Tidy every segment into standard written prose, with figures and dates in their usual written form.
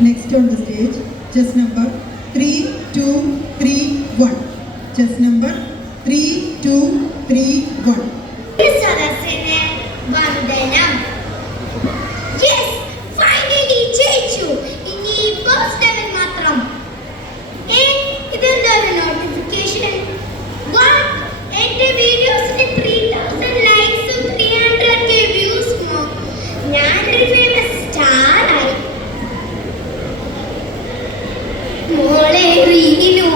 Next on the stage, chess number 3231. Chess number 3231. Yes, finally ജയിച്ചു. ഇനി first level മാത്രം. ഇതെന്താണ് നോട്ടിഫിക്കേഷൻ? എന്റെ വീഡിയോസിന് 3000 ലൈക്സും 300k വ്യൂസും. ഞാനൊരു ഫേമസ് സ്റ്റാർ ആയി. മോളെ റീനു,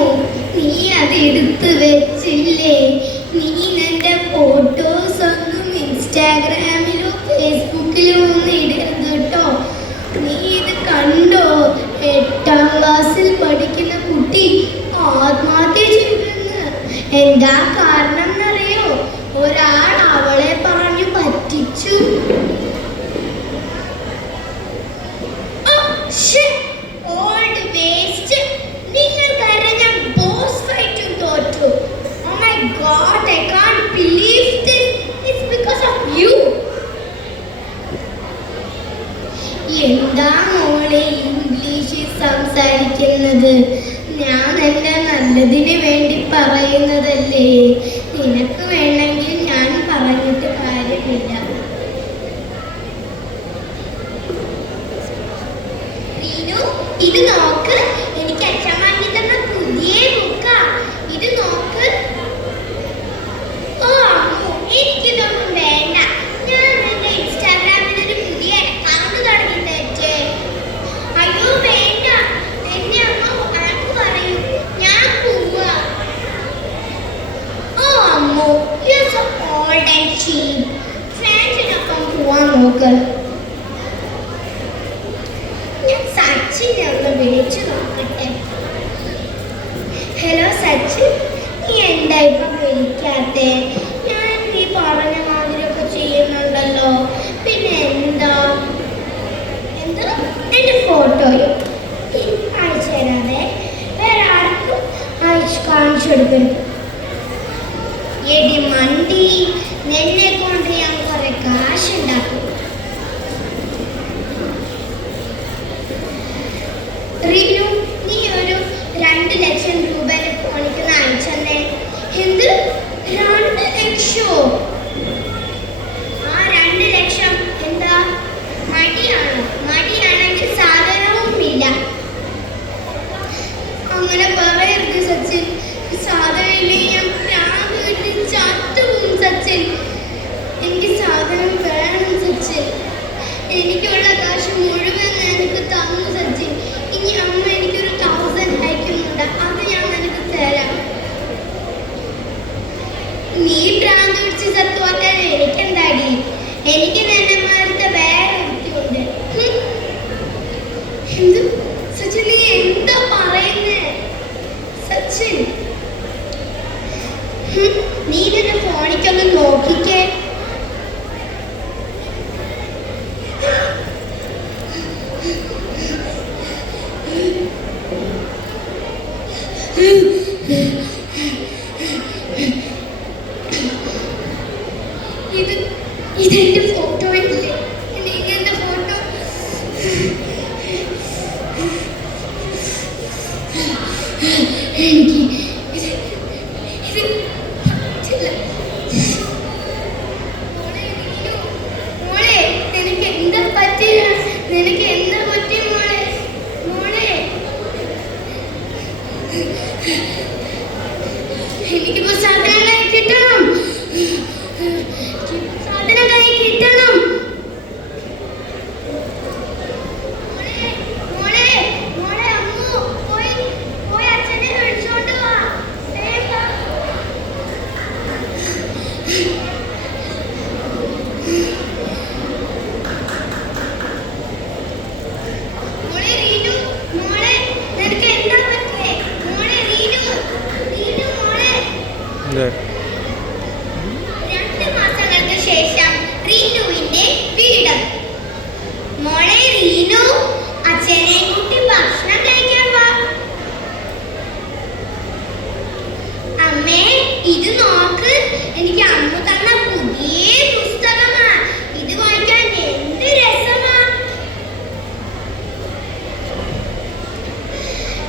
നീ അത് എടുത്ത് വെച്ചില്ലേ? നീ നിന്റെ ഫോട്ടോസ് ഒന്നും ഇൻസ്റ്റാഗ്രാമിലോ ഫേസ്ബുക്കിലോ ഒന്നും ഇടരുത് കേട്ടോ. നീ ഇത് കണ്ടോ? 8ാം ക്ലാസ്സിൽ പഠിക്കുന്ന കുട്ടി ആത്മഹത്യ ചെയ്തെന്ന്. എന്താ കാരണം എന്നറിയോ? ഒരാൾ അവളെ പറഞ്ഞു പറ്റിച്ചു. എന്താ മോളെ ഇംഗ്ലീഷിൽ സംസാരിക്കുന്നത്? ഞാൻ എന്റെ നല്ലതിന് വേണ്ടി പറയുന്നതല്ലേ. നിനക്ക് വേണമെങ്കിൽ ഞാൻ പറഞ്ഞിട്ട് കാര്യമില്ല. റീനു, ഇത് നോക്ക്. എനിക്ക് അച്ഛൻ വാങ്ങി തന്ന പുതിയ ബുക്കാ. ഇത് നോക്ക്. ഓ അമ്മോ, എനിക്കിതൊന്നും വേണ്ട. ഞാൻ എന്റെ ഇൻസ്റ്റാഗ്രാമിൽ ഒരു പുതിയ അക്കൗണ്ട് തുടങ്ങിട്ടേ. അയ്യോ വേണ്ട, എന്നെ അമ്മ വഴക്ക് പറയും. ഞാൻ പോവാ. ഓ അമ്മോ, you are so old and cheap. ഫ്രണ്ട്സിനൊപ്പം പോവാൻ നോക്ക്. ഞാൻ സച്ചിനെ ഒന്ന് വിളിച്ചു നോക്കട്ടെ. ഹലോ സച്ചിൻ, നീ എന്താ ഇപ്പൊ വിളിക്കാത്തെ? ഞാൻ നീ പറഞ്ഞ മാതിരിയൊക്കെ ചെയ്യുന്നുണ്ടല്ലോ. പിന്നെ എന്താ എന്റെ ഫോട്ടോയോ അയച്ചു തരാതെ വേറെ ആർക്കും അയച്ചു കാണിച്ചു കൊടുക്കരുത്. എടി മണ്ടി, നിന്നെ കൊണ്ട് ഞാൻ കുറെ കാശുണ്ടാക്കും. റീനു, നീ ഒരു 2 ലക്ഷം രൂപയുടെ ഫോണിക്ക് അയച്ചെന്നേ. എന്ത് 2 ലക്ഷമോ? ആ 2 ലക്ഷം എന്താ മടിയാണോ? മടിയാണെങ്കിൽ സാധനവും ഇല്ല. അങ്ങനെ പറയരുത് സച്ചിൻ. സാധനമില്ലെങ്കിൽ ഞാൻ ചത്തുപോകും സച്ചിൻ. എനിക്ക് സാധനം വേണം സച്ചിൻ. എനിക്കുള്ള കാശ് മുഴുവൻ നിനക്ക് തന്നു സച്ചിൻ. ഇനി അമ്മ എനിക്കൊരു 1000 അയക്കുന്നുണ്ട്. അത് ഞാൻ നിനക്ക് തരാം. നീ ഭ്രാന്ത് പിടിച്ച് ചത്തുവാക്കാൻ എനിക്കെന്താടി? എനിക്ക് നിന്നെ മാറത്തെ വേറെ ബുദ്ധിയുണ്ട്. എന്ത് സച്ചിൻ, നീ എന്താ പറയുന്നേ? സച്ചിൻ, നീ നിന്റെ ഫോണിക്കൊന്ന് നോക്കിക്കേ. ഇതെന്റെ ഫോട്ടോ അല്ലേ? എന്റെ ഫോട്ടോ. എനിക്ക് മോളെ, നിനക്ക് എന്താ പറ്റിയ? നിനക്ക് എന്താ പറ്റിയ മോളെ? മോളെ, എനിക്കിപ്പോ സാധനം കിട്ടണം. സാധനം കിട്ടണം.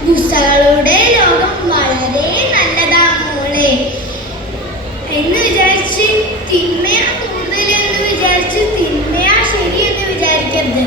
പുസ്തകങ്ങളുടെ ലോകം വളരെ നല്ലതാ മോളെ എന്ന് വിചാരിച്ച് തിന്മയാ കൂടുതൽ എന്ന് വിചാരിച്ച് തിന്മയാ ശരി എന്ന് വിചാരിക്കരുത്.